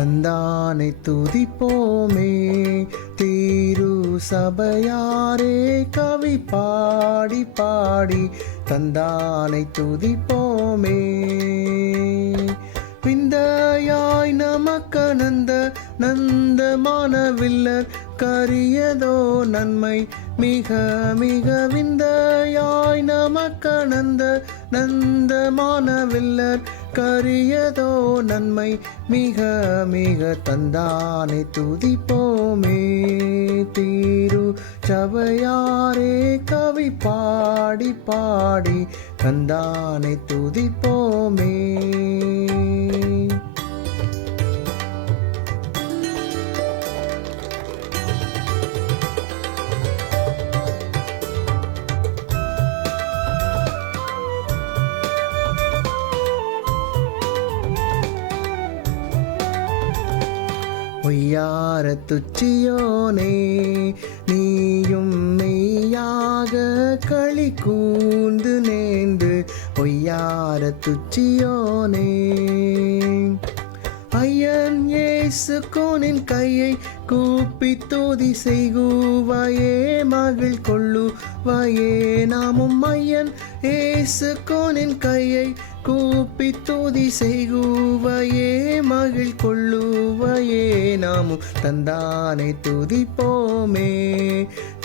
தந்தானை துதிப்போமே. தீரு சபையாரே கவி பாடி பாடி தந்தானை துதிப்போமே. விந்தையாய் நமக்கனந்த நந்தமானவில்லர் கரியதோ நன்மை மிக மிக. விந்தையாய் நமக்கனந்த நந்தமானவில்லர் கரியதோ நன்மை மிக மிக. தந்தானை துதிப்போமே. தீரு சபையாரே கவி பாடி பாடி தந்தானை துதிப்போமே. பொய்யார துச்சியோனே நீயும் மெய்யாக களி கூந்து நேர்ந்து. பொய்யார துச்சியோனே ஐயன் இயேசு கோனின் கையை கூப்பி தூதி செய்குவாயே மகிழ் கொள்ளுவாயே. நாமும் ஐயன் இயேசு கோனின் கையை கூப்பி தூதி செய்குவாயே மகிழ் கொள்ளுவாயே. நாமும் தந்தானை துதிப்போமே.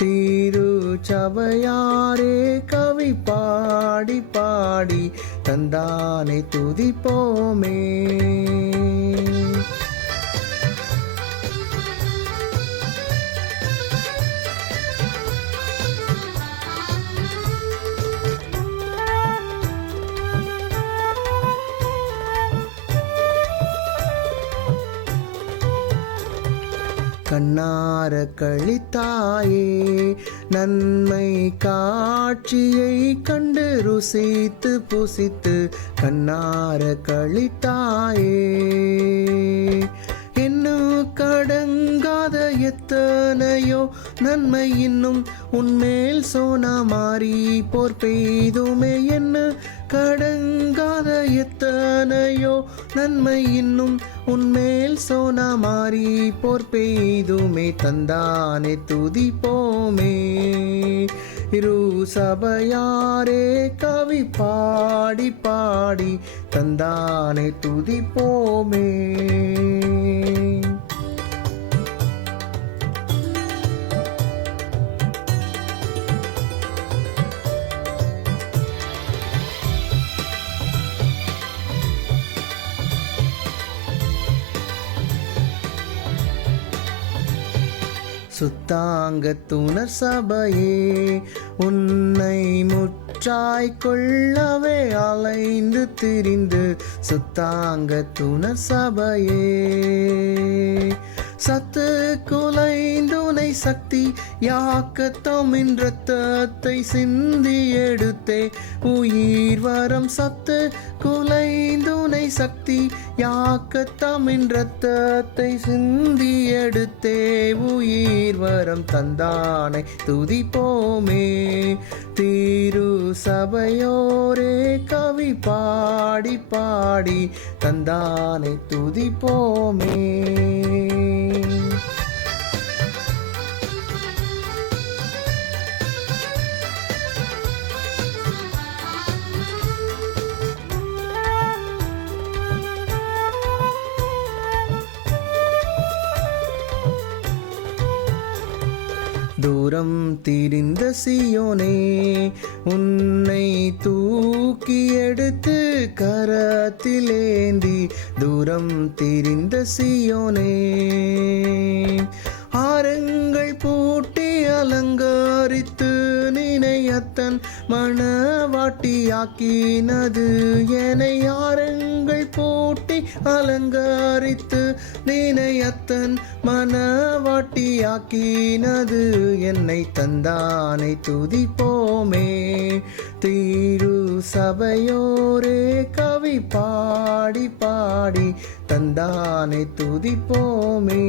தீரு சபையாரே கவி பாடி பாடி தந்தானை துதிப்போமே. கண்ணார கழித்தாயே நன்மை காட்சியை கண்டு ருசித்து புசித்து கண்ணார கழித்தாயே. கடங்காத எத்தனையோ நன்மை இன்னும் உன்மேல் சோனா மாறி போர் பெய்துமே. என்ன கடங்காத எத்தனையோ நன்மை இன்னும் உன்மேல் சோனா மாறி போர் பெய்துமே. தந்தானே துதிப்போமே. இரு சபையாரே கவி பாடி பாடி தந்தானை துதிப்போமே. சுத்தாங்க துணர் சபையே உன்னை முற்றாய் கொள்ளவே அலைந்து திரிந்து. சுத்தாங்க துணர் சபையே சத்து குலைந்துனை சக்தி யாக்கத்தமின் இரத்தத்தை சிந்தி எடுத்தே உயிர் வரம். சத்து குலைந்துனை சக்தி யாக்கத்தமின் இரத்தத்தை சிந்தி எடுத்தே உயிர் வரம். தந்தானை துதிப்போமே. தீரு சபையோரே கவி பாடி பாடி தந்தானை துதிப்போமே. தூரம் திரிந்த சியோனே உன்னை தூக்கி எடுத்து கரத்திலேந்தி. தூரம் திரிந்த சியோனே ஆரங்கள் பூட்டி அலங்கரித்து நினையத்தன் மணவாட்டியாக்கினது. என்னை ஆரங்கள் பூட்டி அலங்கரித்து நினையத்தன் மணவாட்டியாக்கினது. என்னை தந்தானை துதிப்போமே. தீரு சபையோரே கவி பாடி பாடி தந்தானை துதிப்போமே.